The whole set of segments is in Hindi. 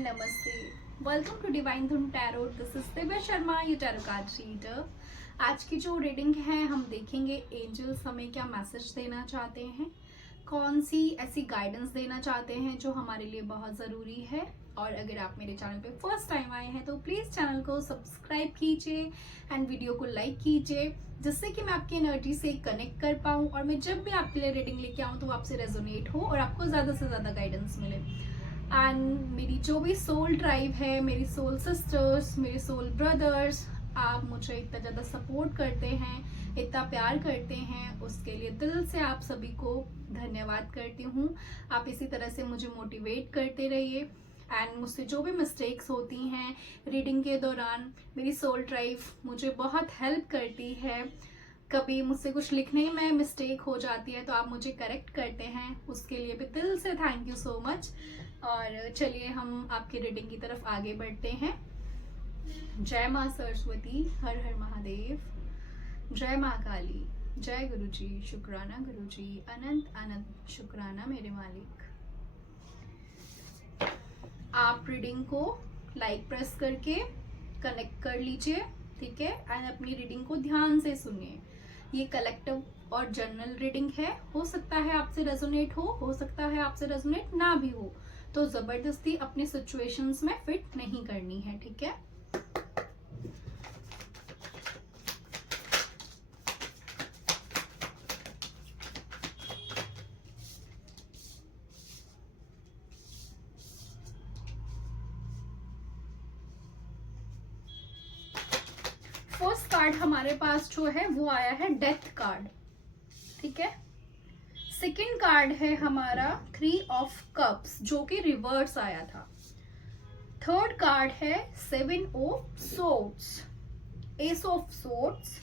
एंड नमस्ते। वेलकम टू डिवाइन धुन tarot. This is Divya Sharma, ये टैरो कार्ड रीडर। आज की जो रीडिंग है हम देखेंगे एंजल्स हमें क्या मैसेज देना चाहते हैं, कौन सी ऐसी गाइडेंस देना चाहते हैं जो हमारे लिए बहुत ज़रूरी है। और अगर आप मेरे चैनल पे फर्स्ट टाइम आए हैं तो प्लीज़ चैनल को सब्सक्राइब कीजिए एंड वीडियो को लाइक कीजिए, जिससे कि मैं आपकी एनर्जी से कनेक्ट कर पाऊँ और मैं जब भी आपके लिए रीडिंग लेके आऊँ तो आपसे रेजोनेट हो और आपको ज़्यादा से ज़्यादा गाइडेंस मिले। एंड मेरी जो भी सोल ट्राइब है, मेरी सोल सिस्टर्स, मेरे सोल ब्रदर्स, आप मुझे इतना ज़्यादा सपोर्ट करते हैं, इतना प्यार करते हैं, उसके लिए दिल से आप सभी को धन्यवाद करती हूँ। आप इसी तरह से मुझे मोटिवेट करते रहिए एंड मुझसे जो भी मिस्टेक्स होती हैं रीडिंग के दौरान, मेरी सोल ट्राइब मुझे बहुत हेल्प करती है। कभी मुझसे कुछ लिखने में मिस्टेक हो जाती है तो आप मुझे करेक्ट करते हैं, उसके लिए भी दिल से थैंक यू सो मच। और चलिए हम आपकी रीडिंग की तरफ आगे बढ़ते हैं। जय माँ सरस्वती, हर हर महादेव, जय माँ काली, जय गुरुजी, शुक्राना गुरुजी, अनंत अनंत शुक्राना मेरे मालिक। आप रीडिंग को लाइक प्रेस करके कनेक्ट कर लीजिए, ठीक है, एंड अपनी रीडिंग को ध्यान से सुनिए। ये कलेक्टिव और जनरल रीडिंग है, हो सकता है आपसे रेजोनेट हो सकता है आपसे रेजोनेट ना भी हो, तो जबरदस्ती अपने सिचुएशंस में फिट नहीं करनी है, ठीक है। फर्स्ट कार्ड हमारे पास जो है वो आया है डेथ कार्ड, ठीक है। सेकेंड कार्ड है हमारा 3 ऑफ कप्स जो कि रिवर्स आया था। थर्ड कार्ड है 7 of swords, ace of swords,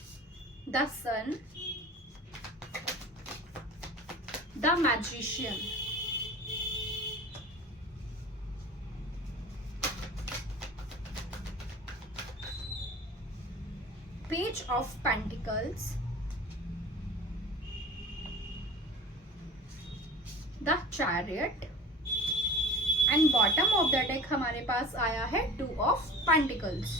the sun, the magician, page of pentacles, the chariot and bottom of the deck हमारे पास आया है 2 ऑफ पेंटिकल्स।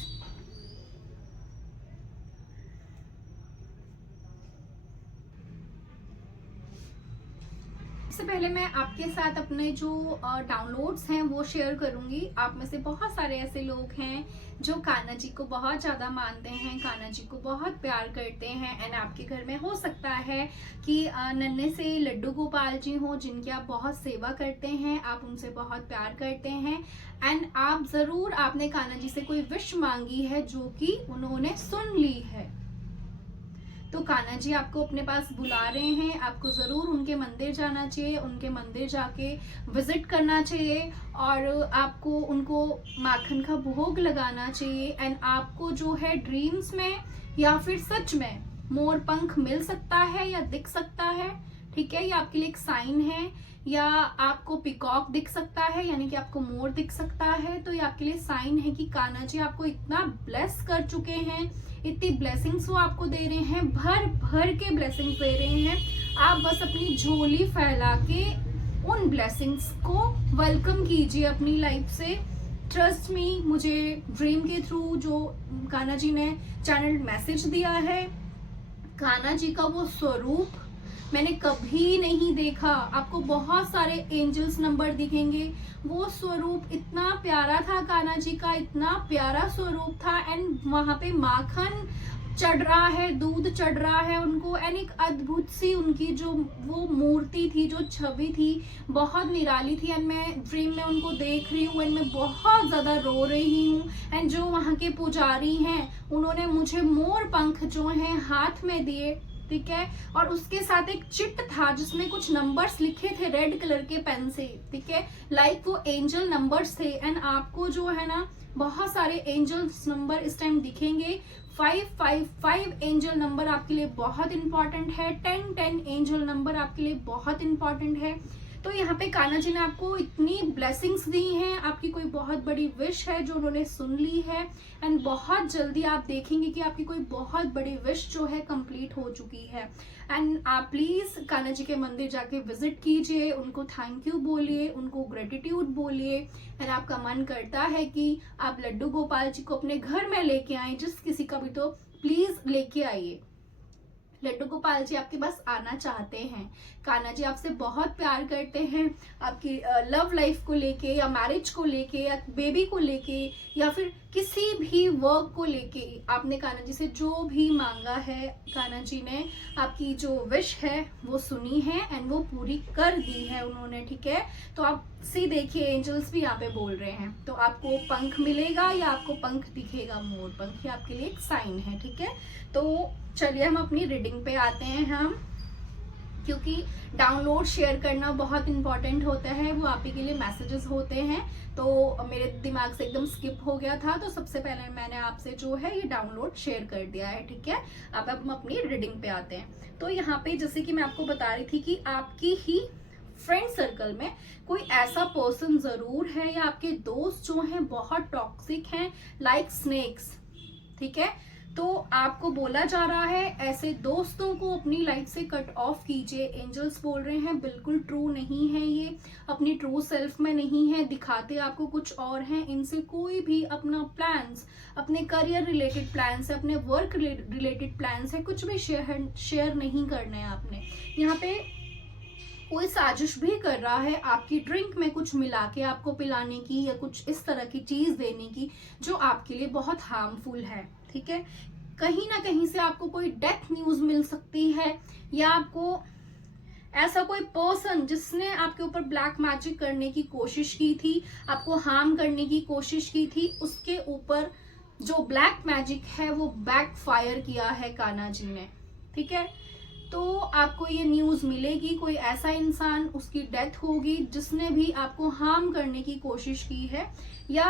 इससे पहले मैं आपके साथ अपने जो डाउनलोड्स हैं वो शेयर करूंगी। आप में से बहुत सारे ऐसे लोग हैं जो कान्हा जी को बहुत ज़्यादा मानते हैं, कान्हा जी को बहुत प्यार करते हैं एंड आपके घर में हो सकता है कि नन्हे से लड्डू गोपाल जी हों जिनकी आप बहुत सेवा करते हैं, आप उनसे बहुत प्यार करते हैं एंड आप ज़रूर आपने कान्हा जी से कोई विश मांगी है जो कि उन्होंने सुन ली है। तो कान्हा जी आपको अपने पास बुला रहे हैं, आपको ज़रूर उनके मंदिर जाना चाहिए, उनके मंदिर जाके विजिट करना चाहिए और आपको उनको माखन का भोग लगाना चाहिए एंड आपको जो है ड्रीम्स में या फिर सच में मोर पंख मिल सकता है या दिख सकता है, ठीक है। ये आपके लिए एक साइन है, या आपको पिकॉक दिख सकता है यानी कि आपको मोर दिख सकता है, तो ये आपके लिए साइन है कि कान्हा जी आपको इतना ब्लेस कर चुके हैं, इतनी ब्लेसिंग्स वो आपको दे रहे हैं, भर भर के ब्लेसिंग्स दे रहे हैं। आप बस अपनी झोली फैला के उन ब्लेसिंग्स को वेलकम कीजिए अपनी लाइफ से। ट्रस्ट मी, मुझे ड्रीम के थ्रू जो कान्हा जी ने चैनल मैसेज दिया है, कान्हा जी का वो स्वरूप मैंने कभी नहीं देखा। आपको बहुत सारे एंजल्स नंबर दिखेंगे, वो स्वरूप इतना प्यारा था कान्हा जी का, इतना प्यारा स्वरूप था एंड वहां पे माखन चढ़ रहा है, दूध चढ़ रहा है उनको एंड एक अद्भुत सी उनकी जो वो मूर्ति थी, जो छवि थी, बहुत निराली थी एंड मैं ड्रीम में उनको देख रही हूँ एंड मैं बहुत ज्यादा रो रही हूँ एंड जो वहाँ के पुजारी हैं उन्होंने मुझे मोर पंख जो हैं हाथ में दिए, ठीक है, और उसके साथ एक चिट था जिसमें कुछ नंबर्स लिखे थे रेड कलर के पेन से, ठीक है, लाइक वो एंजल नंबर्स थे एंड आपको जो है ना बहुत सारे एंजल्स नंबर इस टाइम दिखेंगे। 555 एंजल नंबर आपके लिए बहुत इंपॉर्टेंट है, 1010 एंजल नंबर आपके लिए बहुत इंपॉर्टेंट है, तो यहाँ पे कान्हा जी ने आपको इतनी ब्लेसिंग्स दी हैं, आपकी कोई बहुत बड़ी विश है जो उन्होंने सुन ली है, एंड बहुत जल्दी आप देखेंगे कि आपकी कोई बहुत बड़ी विश जो है कंप्लीट हो चुकी है। एंड आप प्लीज कान्हा जी के मंदिर जाके विजिट कीजिए, उनको थैंक यू बोलिए, उनको ग्रेटिट्यूड बोलिए, एंड आपका मन करता है कि आप लड्डू गोपाल जी को अपने घर में लेके आए, जिस किसी का भी, तो प्लीज लेके आइए। लड्डू गोपाल जी आपके पास आना चाहते हैं। कान्हा जी आपसे बहुत प्यार करते हैं, आपकी लव लाइफ को लेके या मैरिज को लेके या बेबी को लेके या फिर किसी भी वर्क को लेके। आपने कान्हा जी से जो भी मांगा है, कान्हा जी ने आपकी जो विश है वो सुनी है एंड वो पूरी कर दी है उन्होंने, ठीक है। तो आप सी देखिए, एंजल्स भी यहाँ पे बोल रहे हैं, तो आपको पंख मिलेगा या आपको पंख दिखेगा, मोर पंख, ये आपके लिए एक साइन है, ठीक है। तो चलिए हम अपनी रीडिंग पे आते हैं हम, क्योंकि डाउनलोड शेयर करना बहुत इंपॉर्टेंट होता है, वो आप ही के लिए मैसेजेस होते हैं। तो मेरे दिमाग से एकदम स्किप हो गया था, तो सबसे पहले मैंने आपसे जो है ये डाउनलोड शेयर कर दिया है, ठीक है। अब हम अपनी रीडिंग पे आते हैं। तो यहाँ पे जैसे कि मैं आपको बता रही थी कि आपकी ही फ्रेंड सर्कल में कोई ऐसा पर्सन जरूर है, या आपके दोस्त जो हैं बहुत टॉक्सिक हैं, लाइक स्नेक्स, ठीक है। तो आपको बोला जा रहा है ऐसे दोस्तों को अपनी लाइफ से कट ऑफ कीजिए। एंजल्स बोल रहे हैं बिल्कुल ट्रू नहीं है, ये अपनी ट्रू सेल्फ में नहीं है, दिखाते आपको कुछ और हैं। इनसे कोई भी अपना प्लान्स, अपने करियर रिलेटेड प्लान्स है, अपने वर्क रिलेटेड प्लान्स है, कुछ भी शेयर नहीं करना है आपने। यहाँ पे कोई साजिश भी कर रहा है आपकी ड्रिंक में कुछ मिला के आपको पिलाने की, या कुछ इस तरह की चीज देने की जो आपके लिए बहुत हार्मफुल है, ठीक है। कहीं ना कहीं से आपको कोई डेथ न्यूज मिल सकती है, या आपको ऐसा कोई पर्सन जिसने आपके ऊपर ब्लैक मैजिक करने की कोशिश की थी, आपको हार्म करने की कोशिश की थी, उसके ऊपर जो ब्लैक मैजिक है वो बैकफायर किया है कान्हा जी ने, ठीक है। तो आपको ये न्यूज मिलेगी, कोई ऐसा इंसान, उसकी डेथ होगी जिसने भी आपको हार्म करने की कोशिश की है, या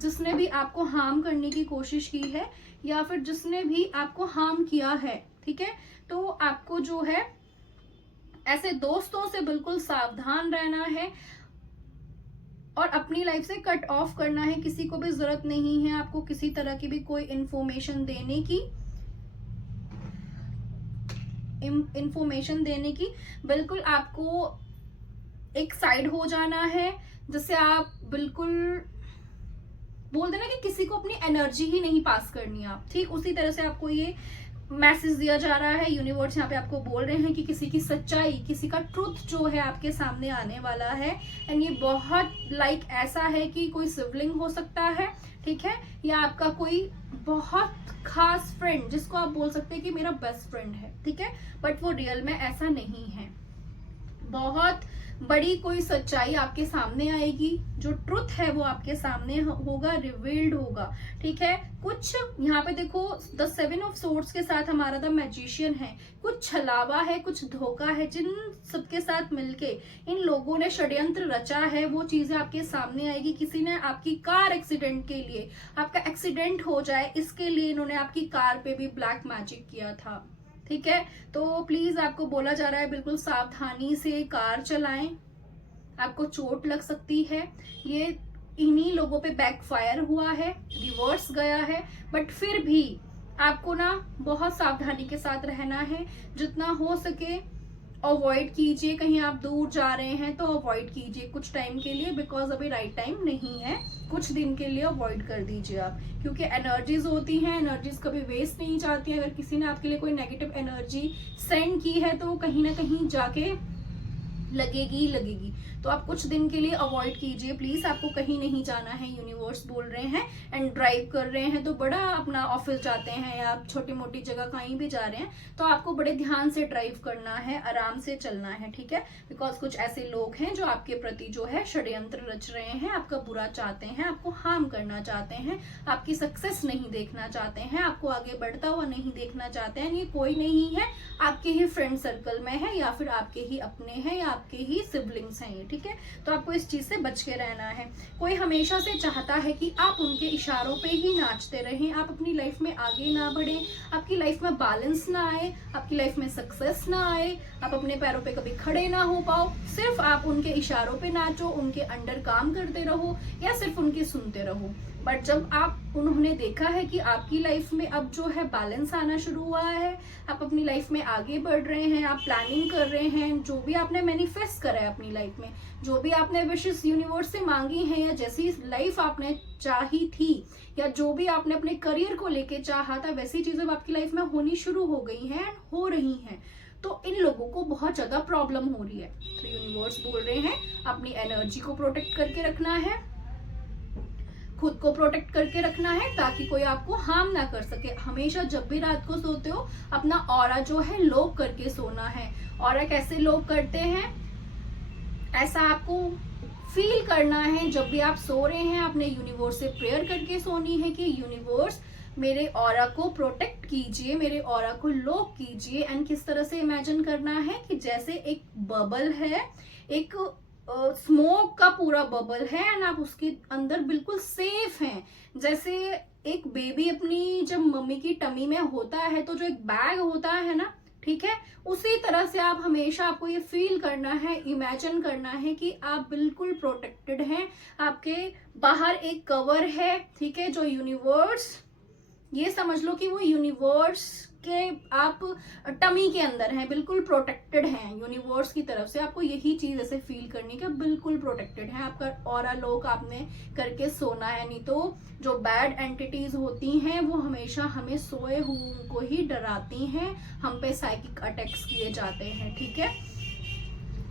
जिसने भी आपको हार्म करने की कोशिश की है, या फिर जिसने भी आपको हार्म किया है, ठीक है। तो आपको जो है ऐसे दोस्तों से बिल्कुल सावधान रहना है और अपनी लाइफ से कट ऑफ करना है। किसी को भी जरूरत नहीं है आपको किसी तरह की भी कोई इंफॉर्मेशन देने की, बिल्कुल आपको एक साइड हो जाना है। जैसे आप बिल्कुल बोल देना कि किसी को अपनी एनर्जी ही नहीं पास करनी आप, ठीक उसी तरह से आपको ये मैसेज दिया जा रहा है। यूनिवर्स यहाँ पे आपको बोल रहे हैं कि किसी की सच्चाई, किसी का ट्रुथ जो है आपके सामने आने वाला है, एंड ये बहुत लाइक ऐसा है कि कोई सिबलिंग हो सकता है, ठीक है, या आपका कोई बहुत खास फ्रेंड जिसको आप बोल सकते हैं कि मेरा बेस्ट फ्रेंड है, ठीक है, बट वो रियल में ऐसा नहीं है। बहुत बड़ी कोई सच्चाई आपके सामने आएगी, जो ट्रुथ है वो आपके सामने होगा, रिवील्ड होगा, ठीक है। कुछ यहाँ पे देखो द 7 ऑफ सोर्ड्स के साथ हमारा द मैजिशियन है, कुछ छलावा है, कुछ धोखा है, जिन सबके साथ मिलके इन लोगों ने षड्यंत्र रचा है, वो चीजें आपके सामने आएगी। किसी ने आपकी कार एक्सीडेंट के लिए, आपका एक्सीडेंट हो जाए इसके लिए इन्होंने आपकी कार पे भी ब्लैक मैजिक किया था, ठीक है। तो प्लीज आपको बोला जा रहा है बिल्कुल सावधानी से कार चलाएं, आपको चोट लग सकती है। ये इन्हीं लोगों पे बैकफायर हुआ है, रिवर्स गया है, बट फिर भी आपको ना बहुत सावधानी के साथ रहना है। जितना हो सके अवॉइड कीजिए, कहीं आप दूर जा रहे हैं तो अवॉइड कीजिए कुछ टाइम के लिए, बिकॉज अभी राइट टाइम नहीं है, कुछ दिन के लिए अवॉइड कर दीजिए आप, क्योंकि एनर्जीज होती हैं, एनर्जीज कभी वेस्ट नहीं जाती है। अगर किसी ने आपके लिए कोई नेगेटिव एनर्जी सेंड की है तो वो कहीं ना कहीं जाके लगेगी। तो आप कुछ दिन के लिए अवॉइड कीजिए प्लीज। आपको कहीं नहीं जाना है, यूनिवर्स बोल रहे हैं, एंड ड्राइव कर रहे हैं तो बड़ा अपना ऑफिस जाते हैं या आप छोटी मोटी जगह कहीं भी जा रहे हैं तो आपको बड़े ध्यान से ड्राइव करना है, आराम से चलना है, ठीक है। बिकॉज कुछ ऐसे लोग हैं जो आपके प्रति जो है षड्यंत्र रच रहे हैं, आपका बुरा चाहते हैं, आपको हार्म करना चाहते हैं, आपकी सक्सेस नहीं देखना चाहते हैं, आपको आगे बढ़ता हुआ नहीं देखना चाहते हैं। ये कोई नहीं है, आपके ही फ्रेंड सर्कल में है, या फिर आपके ही अपने हैं, या आपके ही सिबलिंग्स हैं ये, ठीक है। तो आपको इस चीज से बच के रहना है। कोई हमेशा से चाहता है कि आप उनके इशारों पे ही नाचते रहें, आप अपनी लाइफ में आगे ना बढ़े, आपकी लाइफ में बैलेंस ना आए, आपकी लाइफ में सक्सेस ना आए, आप अपने पैरों पे कभी खड़े ना हो पाओ, सिर्फ आप उनके इशारों पे नाचो, उनके अंडर काम करते रहो या सिर्फ उनके सुनते रहो। बट जब आप उन्होंने देखा है कि आपकी लाइफ में अब जो है बैलेंस आना शुरू हुआ है, आप अपनी लाइफ में आगे बढ़ रहे हैं, आप प्लानिंग कर रहे हैं, जो भी आपने मैनिफेस्ट करा है अपनी लाइफ में, जो भी आपने विशेस यूनिवर्स से मांगी हैं, या जैसी लाइफ आपने चाही थी, या जो भी आपने अपने करियर को लेके चाहा था, वैसी चीजें आपकी लाइफ में होनी शुरू हो गई हैं एंड हो रही हैं। तो इन लोगों को बहुत ज्यादा प्रॉब्लम हो रही है। तो यूनिवर्स बोल रहे हैं अपनी एनर्जी को प्रोटेक्ट करके रखना है, खुद को प्रोटेक्ट करके रखना है, ताकि कोई आपको हार्म ना कर सके। हमेशा जब भी रात को सोते हो अपना ऑरा जो है लॉक करके सोना है। ऑरा कैसे लॉक करते हैं, ऐसा आपको फील करना है। जब भी आप सो रहे हैं अपने यूनिवर्स से प्रेयर करके सोनी है कि यूनिवर्स मेरे ऑरा को प्रोटेक्ट कीजिए, मेरे ऑरा को लॉक कीजिए। एंड किस तरह से इमेजिन करना है कि जैसे एक बबल है, एक स्मोक का पूरा बबल है एंड आप उसके अंदर बिल्कुल सेफ हैं। जैसे एक बेबी अपनी जब मम्मी की टमी में होता है तो जो एक बैग होता है ना, ठीक है, उसी तरह से आप हमेशा आपको ये फील करना है, इमेजिन करना है कि आप बिल्कुल प्रोटेक्टेड हैं। आपके बाहर एक कवर है, ठीक है, जो यूनिवर्स, ये समझ लो कि वो यूनिवर्स के आप टमी के अंदर हैं, बिल्कुल प्रोटेक्टेड हैं यूनिवर्स की तरफ से। आपको यही चीज ऐसे फील करनी है कि बिल्कुल प्रोटेक्टेड है। आपका ऑरा लॉक आपने करके सोना है, नहीं तो जो बैड एंटिटीज होती हैं वो हमेशा हमें सोए हुए को ही डराती हैं, हम पे साइकिक अटैक्स किए जाते हैं, ठीक है।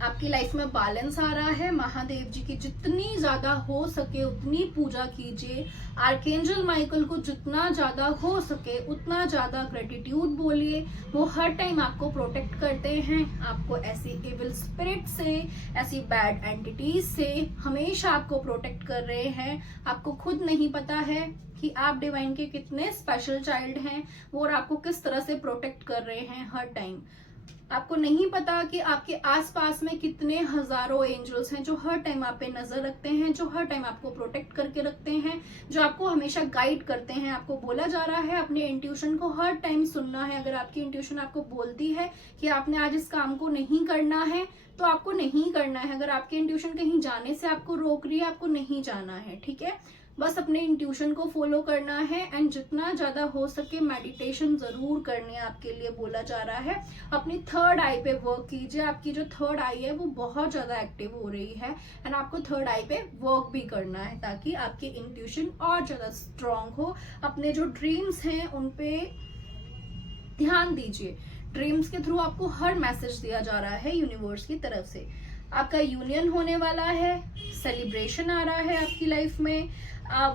आपकी लाइफ में बैलेंस आ रहा है। महादेव जी की जितनी ज्यादा हो सके उतनी पूजा कीजिए। आर्कएंजल माइकल को जितना ज्यादा हो सके उतना ज्यादा ग्रेटिट्यूड बोलिए। वो हर टाइम आपको प्रोटेक्ट करते हैं, आपको ऐसी इविल स्पिरिट से, ऐसी बैड एंटिटीज से हमेशा आपको प्रोटेक्ट कर रहे हैं। आपको खुद नहीं पता है कि आप डिवाइन के कितने स्पेशल चाइल्ड हैं वो, और आपको किस तरह से प्रोटेक्ट कर रहे हैं हर टाइम। आपको नहीं पता कि आपके आसपास में कितने हजारों एंजल्स हैं जो हर टाइम आप पे नजर रखते हैं, जो हर टाइम आपको प्रोटेक्ट करके रखते हैं, जो आपको हमेशा गाइड करते हैं। आपको बोला जा रहा है अपने इंट्यूशन को हर टाइम सुनना है। अगर आपकी इंट्यूशन आपको बोलती है कि आपने आज इस काम को नहीं करना है तो आपको नहीं करना है। अगर आपकी इंट्यूशन कहीं जाने से आपको रोक रही है, आपको नहीं जाना है, ठीक है। बस अपने इंट्यूशन को फॉलो करना है एंड जितना ज्यादा हो सके मेडिटेशन जरूर करनी है, आपके लिए बोला जा रहा है। अपनी थर्ड आई पे वर्क कीजिए। आपकी जो थर्ड आई है वो बहुत ज्यादा एक्टिव हो रही है एंड आपको थर्ड आई पे वर्क भी करना है ताकि आपकी इंट्यूशन और ज्यादा स्ट्रांग हो। अपने जो ड्रीम्स हैं उन पे ध्यान दीजिए। ड्रीम्स के थ्रू आपको हर मैसेज दिया जा रहा है यूनिवर्स की तरफ से। आपका यूनियन होने वाला है, सेलिब्रेशन आ रहा है आपकी लाइफ में,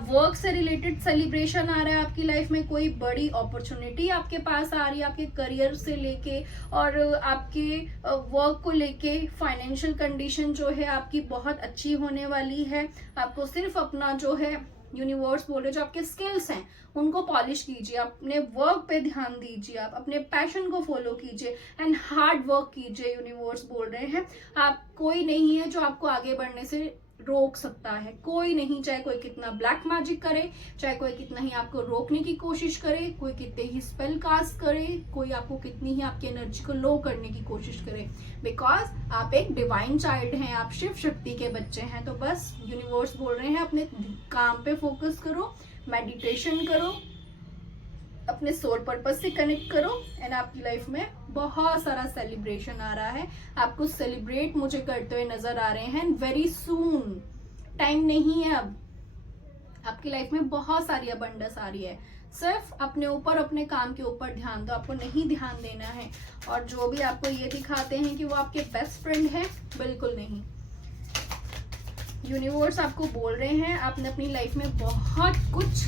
वर्क से रिलेटेड सेलिब्रेशन आ रहा है आपकी लाइफ में। कोई बड़ी अपॉर्चुनिटी आपके पास आ रही है आपके करियर से लेके और आपके वर्क को लेके। फाइनेंशियल कंडीशन जो है आपकी बहुत अच्छी होने वाली है। आपको सिर्फ अपना जो है यूनिवर्स बोल रहे जो आपके स्किल्स हैं उनको पॉलिश कीजिए, अपने वर्क पे ध्यान दीजिए, आप अपने पैशन को फॉलो कीजिए एंड हार्ड वर्क कीजिए। यूनिवर्स बोल रहे हैं आप, कोई नहीं है जो आपको आगे बढ़ने से रोक सकता है, कोई नहीं। चाहे कोई कितना ब्लैक मैजिक करे, चाहे कोई कितना ही आपको रोकने की कोशिश करे, कोई कितने ही स्पेल कास्ट करे, कोई आपको कितनी ही आपकी एनर्जी को लो करने की कोशिश करे, बिकॉज आप एक डिवाइन चाइल्ड हैं, आप शिव शक्ति के बच्चे हैं। तो बस यूनिवर्स बोल रहे हैं अपने काम पे फोकस करो, मेडिटेशन करो, अपने सोल पर्पस से कनेक्ट करो एंड आपकी लाइफ में बहुत सारा सेलिब्रेशन आ रहा है। आपको सेलिब्रेट मुझे करते हुए नजर आ रहे हैं वेरी सून। टाइम नहीं है अब, आपकी लाइफ में बहुत सारी अबंडेंस आ रही है। सिर्फ अपने ऊपर, अपने काम के ऊपर ध्यान दो, आपको नहीं ध्यान देना है। और जो भी आपको ये दिखाते हैं कि वो आपके बेस्ट फ्रेंड है, बिल्कुल नहीं। यूनिवर्स आपको बोल रहे हैं आपने अपनी लाइफ में बहुत कुछ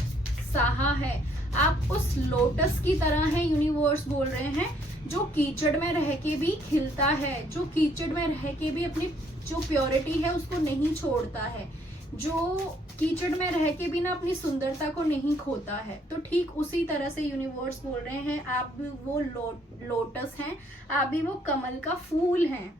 सहा है, आप उस लोटस की तरह हैं। यूनिवर्स बोल रहे हैं जो कीचड़ में रह के भी खिलता है, जो कीचड़ में रह के भी अपनी जो प्योरिटी है उसको नहीं छोड़ता है, जो कीचड़ में रह के भी ना अपनी सुंदरता को नहीं खोता है। तो ठीक उसी तरह से यूनिवर्स बोल रहे हैं आप भी वो लोटस हैं, आप भी वो कमल का फूल हैं।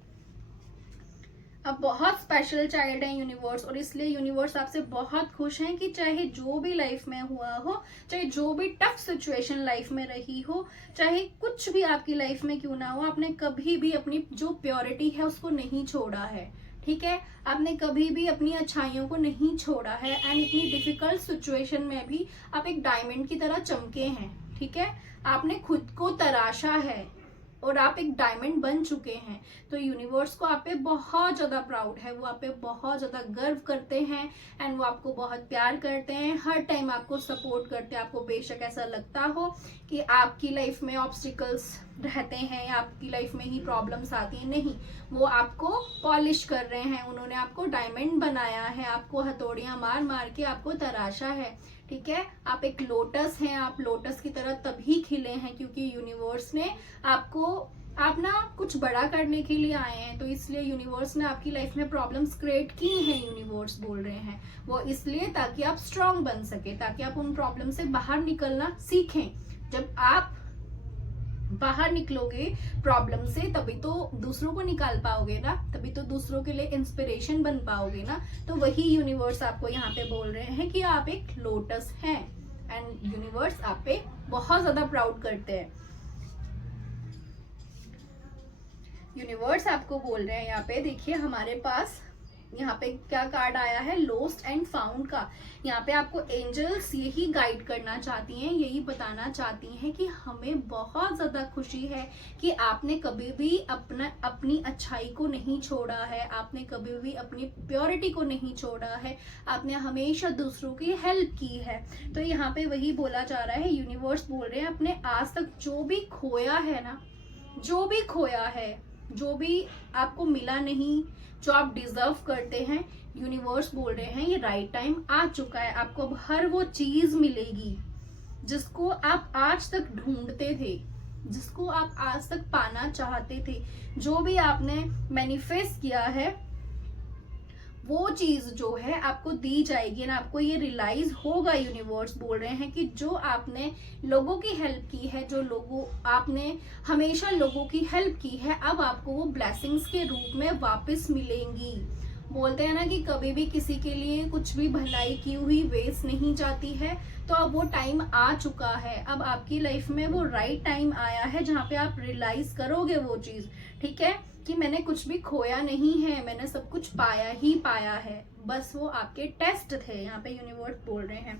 आप बहुत स्पेशल चाइल्ड हैं यूनिवर्स, और इसलिए यूनिवर्स आपसे बहुत खुश हैं कि चाहे जो भी लाइफ में हुआ हो, चाहे जो भी टफ सिचुएशन लाइफ में रही हो, चाहे कुछ भी आपकी लाइफ में क्यों ना हो, आपने कभी भी अपनी जो प्योरिटी है उसको नहीं छोड़ा है। ठीक है, आपने कभी भी अपनी अच्छाइयों को नहीं छोड़ा है, एंड इतनी डिफिकल्ट सिचुएशन में भी आप एक डायमंड की तरह चमके हैं। ठीक है, आपने खुद को तराशा है और आप एक डायमंड बन चुके हैं। तो यूनिवर्स को आप पे बहुत ज्यादा प्राउड है, वो आप पे बहुत ज्यादा गर्व करते हैं, एंड वो आपको बहुत प्यार करते हैं, हर टाइम आपको सपोर्ट करते हैं। आपको बेशक ऐसा लगता हो कि आपकी लाइफ में ऑब्स्टिकल्स रहते हैं या आपकी लाइफ में ही प्रॉब्लम्स आती हैं, नहीं, वो आपको पॉलिश कर रहे हैं, उन्होंने आपको डायमंड बनाया है, आपको हथौड़ियां मार मार के आपको तराशा है। ठीक है, आप एक लोटस हैं, आप लोटस की तरह तभी खिले हैं क्योंकि यूनिवर्स ने आपको, आप ना कुछ बड़ा करने के लिए आए हैं, तो इसलिए यूनिवर्स ने आपकी लाइफ में प्रॉब्लम्स क्रिएट की हैं, यूनिवर्स बोल रहे हैं वो इसलिए ताकि आप स्ट्रांग बन सके, ताकि आप उन प्रॉब्लम से बाहर निकलना सीखें। जब आप बाहर निकलोगे प्रॉब्लम से, तभी तो दूसरों को निकाल पाओगे ना, तभी तो दूसरों के लिए इंस्पिरेशन बन पाओगे ना। तो वही यूनिवर्स आपको यहाँ पे बोल रहे हैं कि आप एक लोटस हैं, एंड यूनिवर्स आप पे बहुत ज्यादा प्राउड करते हैं। यूनिवर्स आपको बोल रहे हैं यहाँ पे, देखिए हमारे पास यहाँ पे क्या कार्ड आया है, लॉस्ट एंड फाउंड का। यहाँ पे आपको एंजल्स यही गाइड करना चाहती हैं, यही बताना चाहती हैं कि हमें बहुत ज्यादा खुशी है कि आपने कभी भी अपनी अच्छाई को नहीं छोड़ा है, आपने कभी भी अपनी प्योरिटी को नहीं छोड़ा है, आपने हमेशा दूसरों की हेल्प की है। तो यहाँ पे वही बोला जा रहा है, यूनिवर्स बोल रहे हैं अपने आज तक जो भी खोया है ना, जो भी खोया है, जो भी आपको मिला नहीं, जो आप डिजर्व करते हैं, यूनिवर्स बोल रहे हैं ये राइट टाइम आ चुका है, आपको अब हर वो चीज मिलेगी जिसको आप आज तक ढूंढते थे, जिसको आप आज तक पाना चाहते थे, जो भी आपने मैनिफेस्ट किया है वो चीज जो है आपको दी जाएगी ना। आपको ये रियलाइज होगा, यूनिवर्स बोल रहे हैं कि जो आपने लोगों की हेल्प की है, जो लोगों आपने हमेशा लोगों की हेल्प की है, अब आपको वो ब्लेसिंग्स के रूप में वापस मिलेंगी। बोलते हैं ना कि कभी भी किसी के लिए कुछ भी भलाई की हुई वेस्ट नहीं जाती है, तो अब वो टाइम आ चुका है, अब आपकी लाइफ में वो राइट टाइम आया है जहाँ पे आप रियलाइज करोगे वो चीज। ठीक है, कि मैंने कुछ भी खोया नहीं है, मैंने सब कुछ पाया ही पाया है, बस वो आपके टेस्ट थे। यहाँ पे यूनिवर्स बोल रहे हैं,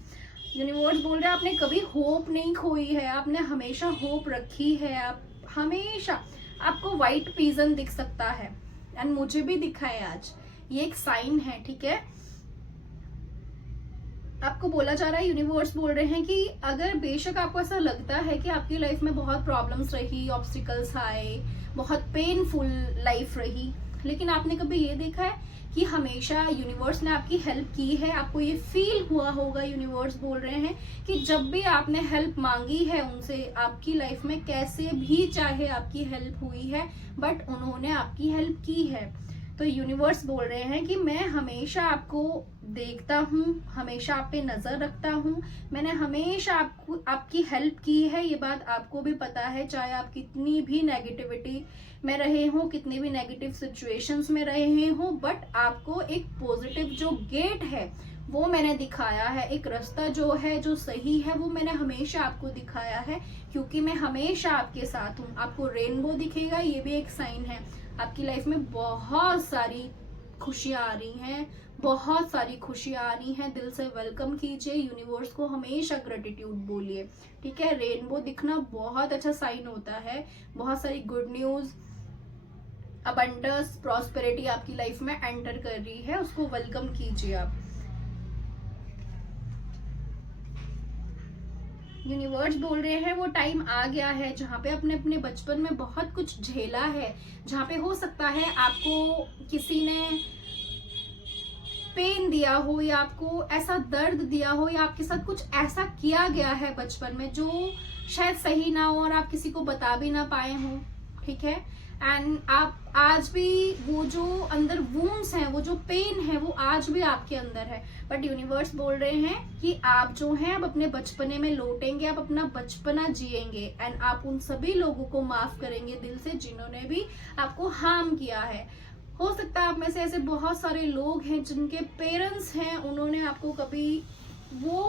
यूनिवर्स बोल रहे हैं आपने कभी होप नहीं खोई है, आपने हमेशा होप रखी है, आप हमेशा, आपको व्हाइट पिजन दिख सकता है, एंड मुझे भी दिखा है आज, ये एक साइन है। ठीक है, आपको बोला जा रहा है, यूनिवर्स बोल रहे हैं कि अगर बेशक आपको ऐसा लगता है कि आपकी लाइफ में बहुत प्रॉब्लम्स रही, ऑब्स्टिकल्स आए, बहुत पेनफुल लाइफ रही, लेकिन आपने कभी ये देखा है कि हमेशा यूनिवर्स ने आपकी हेल्प की है। आपको ये फील हुआ होगा, यूनिवर्स बोल रहे हैं कि जब भी आपने हेल्प मांगी है उनसे, आपकी लाइफ में कैसे भी चाहे आपकी हेल्प हुई है, बट उन्होंने आपकी हेल्प की है। तो यूनिवर्स बोल रहे हैं कि मैं हमेशा आपको देखता हूँ, हमेशा आप पे नजर रखता हूँ, मैंने हमेशा आपकी हेल्प की है, ये बात आपको भी पता है, चाहे आप कितनी भी नेगेटिविटी में रहे हो, कितनी भी नेगेटिव सिचुएशंस में रहे हो, बट आपको एक पॉजिटिव जो गेट है वो मैंने दिखाया है, एक रास्ता जो है जो सही है वो मैंने हमेशा आपको दिखाया है, क्योंकि मैं हमेशा आपके साथ हूँ। आपको रेनबो दिखेगा, ये भी एक साइन है। आपकी लाइफ में बहुत सारी खुशियां आ रही हैं, बहुत सारी खुशियां आ रही हैं, दिल से वेलकम कीजिए, यूनिवर्स को हमेशा ग्रेटिट्यूड बोलिए। ठीक है, रेनबो दिखना बहुत अच्छा साइन होता है, बहुत सारी गुड न्यूज, अबंडेंस, प्रॉस्पेरिटी आपकी लाइफ में एंटर कर रही है, उसको वेलकम कीजिए आप। यूनिवर्स बोल रहे हैं वो टाइम आ गया है जहाँ पे अपने अपने बचपन में बहुत कुछ झेला है, जहाँ पे हो सकता है आपको किसी ने पेन दिया हो, या आपको ऐसा दर्द दिया हो, या आपके साथ कुछ ऐसा किया गया है बचपन में जो शायद सही ना हो और आप किसी को बता भी ना पाए हो। ठीक है, एंड आप आज भी वो जो अंदर वूंड्स हैं, वो जो पेन है, वो आज भी आपके अंदर है, बट यूनिवर्स बोल रहे हैं कि आप जो हैं अब अपने बचपने में लौटेंगे, आप अपना बचपना जिएंगे, एंड आप उन सभी लोगों को माफ करेंगे दिल से जिन्होंने भी आपको हार्म किया है। हो सकता है आप में से ऐसे बहुत सारे लोग हैं जिनके पेरेंट्स हैं, उन्होंने आपको कभी वो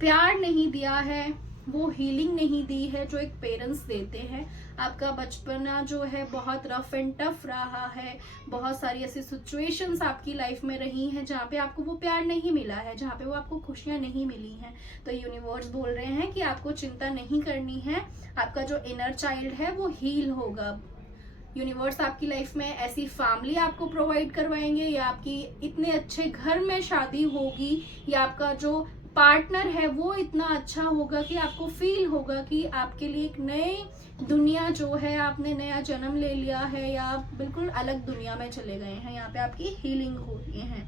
प्यार नहीं दिया है, वो हीलिंग नहीं दी है जो एक पेरेंट्स देते हैं। आपका बचपना जो है बहुत रफ एंड टफ रहा है, बहुत सारी ऐसी सिचुएशंस आपकी लाइफ में रही हैं जहाँ पे आपको वो प्यार नहीं मिला है, जहाँ पे वो आपको खुशियाँ नहीं मिली हैं। तो यूनिवर्स बोल रहे हैं कि आपको चिंता नहीं करनी है, आपका जो इनर चाइल्ड है वो हील होगा। यूनिवर्स आपकी लाइफ में ऐसी फैमिली आपको प्रोवाइड करवाएंगे, या आपकी इतने अच्छे घर में शादी होगी, या आपका जो पार्टनर है वो इतना अच्छा होगा कि आपको फील होगा कि आपके लिए एक नई दुनिया जो है, आपने नया जन्म ले लिया है, या आप बिल्कुल अलग दुनिया में चले गए हैं। यहाँ पे आपकी हीलिंग हो रही है,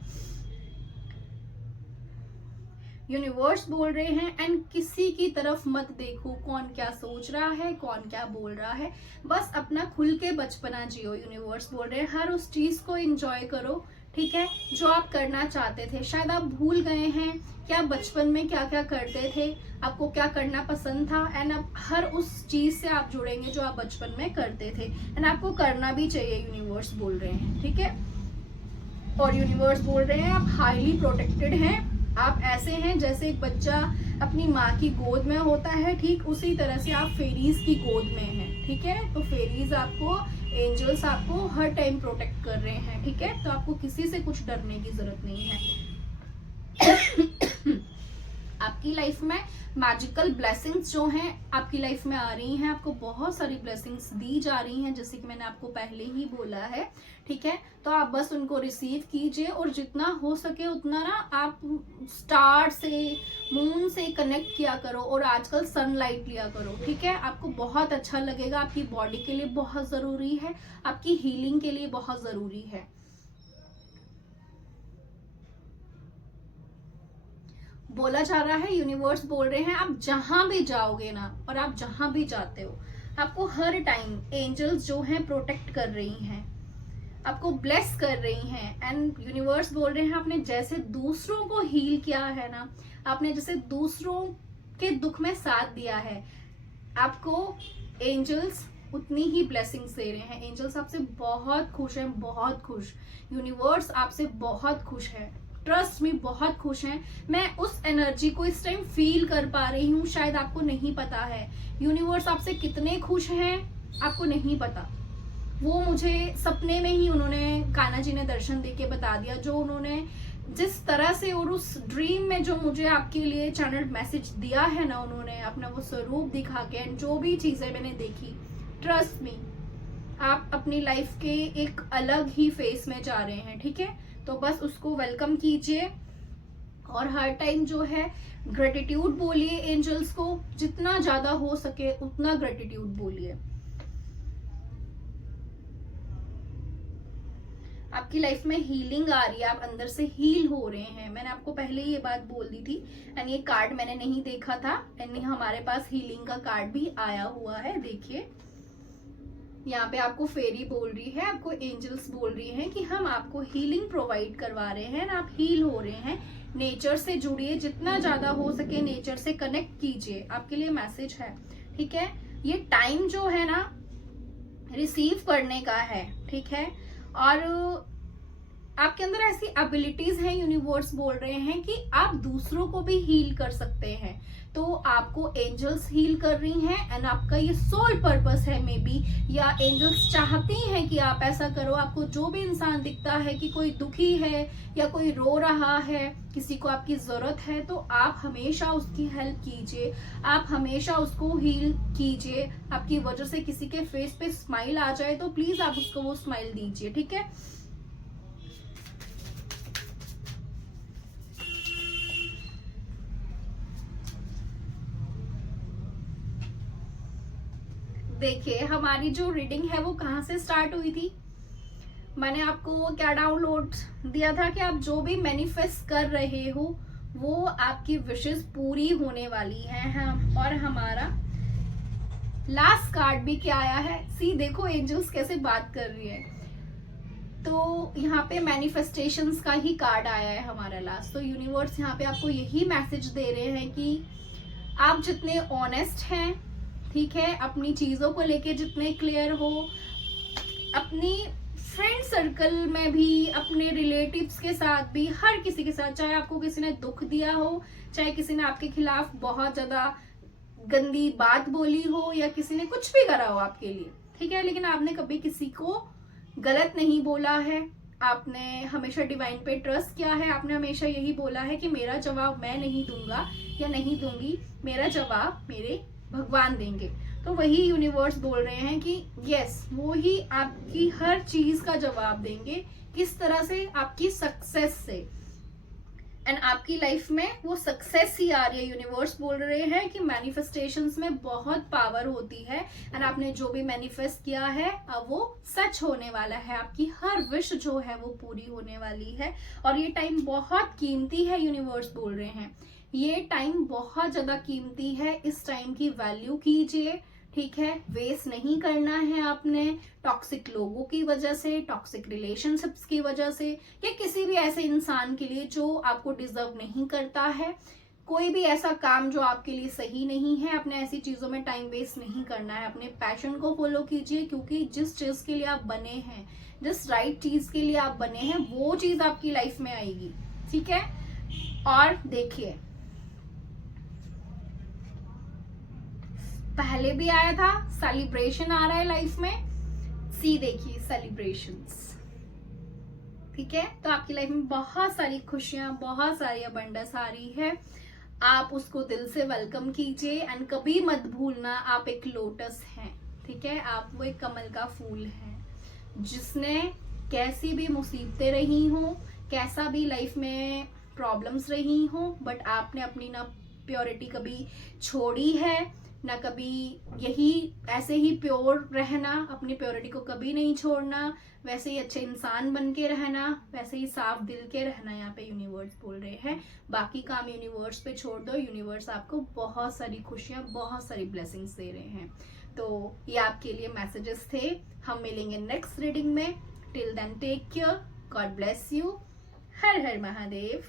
यूनिवर्स बोल रहे हैं। एंड किसी की तरफ मत देखो कौन क्या सोच रहा है, कौन क्या बोल रहा है, बस अपना खुल के बचपना जियो। यूनिवर्स बोल रहे हैं हर उस चीज को एंजॉय करो, ठीक है, जो आप करना चाहते थे। शायद आप भूल गए हैं कि आप बचपन में क्या क्या करते थे, आपको क्या करना पसंद था, एंड अब हर उस चीज से आप जुड़ेंगे जो आप बचपन में करते थे, एंड आपको करना भी चाहिए, यूनिवर्स बोल रहे हैं, ठीक है। और यूनिवर्स बोल रहे हैं आप हाईली प्रोटेक्टेड हैं, आप ऐसे हैं जैसे एक बच्चा अपनी माँ की गोद में होता है, ठीक उसी तरह से आप फेरीज की गोद में हैं, ठीक है। तो फेरीज आपको, एंजल्स आपको हर टाइम प्रोटेक्ट कर रहे हैं, ठीक है। तो आपको किसी से कुछ डरने की जरूरत नहीं है। आपकी लाइफ में मैजिकल ब्लेसिंग्स जो हैं आपकी लाइफ में आ रही हैं, आपको बहुत सारी ब्लेसिंग्स दी जा रही हैं, जैसे कि मैंने आपको पहले ही बोला है, ठीक है। तो आप बस उनको रिसीव कीजिए, और जितना हो सके उतना ना आप स्टार से, मून से कनेक्ट किया करो, और आजकल सनलाइट लिया करो, ठीक है। आपको बहुत अच्छा लगेगा, आपकी बॉडी के लिए बहुत जरूरी है, आपकी हीलिंग के लिए बहुत जरूरी है। बोला जा रहा है, यूनिवर्स बोल रहे हैं आप जहां भी जाओगे ना, और आप जहां भी जाते हो, आपको हर टाइम एंजल्स जो हैं प्रोटेक्ट कर रही हैं, आपको ब्लेस कर रही हैं। एंड यूनिवर्स बोल रहे हैं आपने जैसे दूसरों को हील किया है ना, आपने जैसे दूसरों के दुख में साथ दिया है, आपको एंजल्स उतनी ही ब्लेसिंग्स दे रहे हैं। एंजल्स आपसे बहुत खुश हैं, बहुत खुश। यूनिवर्स आपसे बहुत खुश है, ट्रस्ट में बहुत खुश हैं। मैं उस एनर्जी को इस टाइम फील कर पा रही हूँ, शायद आपको नहीं पता है यूनिवर्स आपसे कितने खुश हैं, आपको नहीं पता। वो मुझे सपने में ही उन्होंने, कान्हा जी ने दर्शन देके बता दिया, जो उन्होंने जिस तरह से, और उस ड्रीम में जो मुझे आपके लिए चैनल मैसेज दिया है ना, उन्होंने अपना वो स्वरूप दिखा के, जो भी चीजें मैंने देखी, ट्रस्ट मी, आप अपनी लाइफ के एक अलग ही फेस में जा रहे हैं, ठीक है। तो बस उसको वेलकम कीजिए, और हर टाइम जो है ग्रेटिट्यूड बोलिए एंजल्स को, जितना ज्यादा हो सके उतना ग्रेटिट्यूड बोलिए। आपकी लाइफ में हीलिंग आ रही है, आप अंदर से हील हो रहे हैं। मैंने आपको पहले ही ये बात बोल दी थी, एंड ये कार्ड मैंने नहीं देखा था, एंड हमारे पास हीलिंग का कार्ड भी आया हुआ है, देखिए। यहाँ पे आपको फेरी बोल रही है, आपको एंजल्स बोल रही हैं कि हम आपको हीलिंग प्रोवाइड करवा रहे हैं, आप हील हो रहे हैं। नेचर से जुड़िए, जितना ज्यादा हो सके नेचर से कनेक्ट कीजिए, आपके लिए मैसेज है, ठीक है। ये टाइम जो है ना रिसीव करने का है, ठीक है। और आपके अंदर ऐसी एबिलिटीज हैं, यूनिवर्स बोल रहे हैं कि आप दूसरों को भी हील कर सकते हैं। तो आपको एंजल्स हील कर रही हैं, एंड आपका ये सोल पर्पस है मे बी, या एंजल्स चाहती हैं कि आप ऐसा करो। आपको जो भी इंसान दिखता है कि कोई दुखी है या कोई रो रहा है, किसी को आपकी जरूरत है, तो आप हमेशा उसकी हेल्प कीजिए, आप हमेशा उसको हील कीजिए। आपकी वजह से किसी के फेस पे स्माइल आ जाए तो प्लीज आप उसको वो स्माइल दीजिए, ठीक है। देखिए हमारी जो रीडिंग है वो कहाँ से स्टार्ट हुई थी। मैंने आपको क्या डाउनलोड दिया था कि आप जो भी मैनिफेस्ट कर रहे हो वो आपकी विशेस पूरी होने वाली हैं। और हमारा लास्ट कार्ड भी क्या आया है, सी देखो एंजल्स कैसे बात कर रही है। तो यहाँ पे मैनिफेस्टेशंस का ही कार्ड आया है हमारा लास्ट। तो यूनिवर्स यहाँ पे आपको यही मैसेज दे रहे हैं कि आप जितने ऑनेस्ट हैं, ठीक है, अपनी चीजों को लेके जितने क्लियर हो, अपनी फ्रेंड सर्कल में भी, अपने रिलेटिव्स के साथ भी, हर किसी के साथ, चाहे आपको किसी ने दुख दिया हो, चाहे किसी ने आपके खिलाफ बहुत ज्यादा गंदी बात बोली हो, या किसी ने कुछ भी करा हो आपके लिए, ठीक है, लेकिन आपने कभी किसी को गलत नहीं बोला है, आपने हमेशा डिवाइन पे ट्रस्ट किया है, आपने हमेशा यही बोला है कि मेरा जवाब मैं नहीं दूंगा या नहीं दूंगी, मेरा जवाब मेरे भगवान देंगे। तो वही यूनिवर्स बोल रहे हैं कि यस, वो ही आपकी हर चीज का जवाब देंगे। किस तरह से? आपकी सक्सेस से। एंड आपकी लाइफ में वो सक्सेस ही आ रही है। यूनिवर्स बोल रहे हैं कि मैनिफेस्टेशंस में बहुत पावर होती है, एंड आपने जो भी मैनिफेस्ट किया है अब वो सच होने वाला है। आपकी हर विश जो है वो पूरी होने वाली है। और ये टाइम बहुत कीमती है, यूनिवर्स बोल रहे हैं ये टाइम बहुत ज्यादा कीमती है। इस टाइम की वैल्यू कीजिए, ठीक है, वेस्ट नहीं करना है आपने टॉक्सिक लोगों की वजह से, टॉक्सिक रिलेशनशिप्स की वजह से, या किसी भी ऐसे इंसान के लिए जो आपको डिजर्व नहीं करता है। कोई भी ऐसा काम जो आपके लिए सही नहीं है, अपने ऐसी चीजों में टाइम वेस्ट नहीं करना है। अपने पैशन को फॉलो कीजिए, क्योंकि जिस चीज के लिए आप बने हैं, जिस राइट चीज के लिए आप बने हैं, वो चीज आपकी लाइफ में आएगी, ठीक है। और देखिए, पहले भी आया था, सेलिब्रेशन आ रहा है लाइफ में, सी देखिए सेलिब्रेशंस, ठीक है। तो आपकी लाइफ में बहुत सारी खुशियां, बहुत सारी अबंडेंस आ रही है। आप उसको दिल से वेलकम कीजिए, एंड कभी मत भूलना आप एक लोटस हैं, ठीक है। आप वो एक कमल का फूल है, जिसने कैसी भी मुसीबतें रही हो, कैसा भी लाइफ में प्रॉब्लम्स रही हो, बट आपने अपनी ना प्योरिटी कभी छोड़ी है, ना कभी, यही ऐसे ही प्योर रहना, अपनी प्योरिटी को कभी नहीं छोड़ना, वैसे ही अच्छे इंसान बन के रहना, वैसे ही साफ दिल के रहना, यहाँ पे यूनिवर्स बोल रहे हैं। बाकी काम यूनिवर्स पे छोड़ दो, यूनिवर्स आपको बहुत सारी खुशियां, बहुत सारी ब्लेसिंग्स दे रहे हैं। तो ये आपके लिए मैसेजेस थे। हम मिलेंगे नेक्स्ट रीडिंग में। Till then take care, god bless you, हर हर महादेव।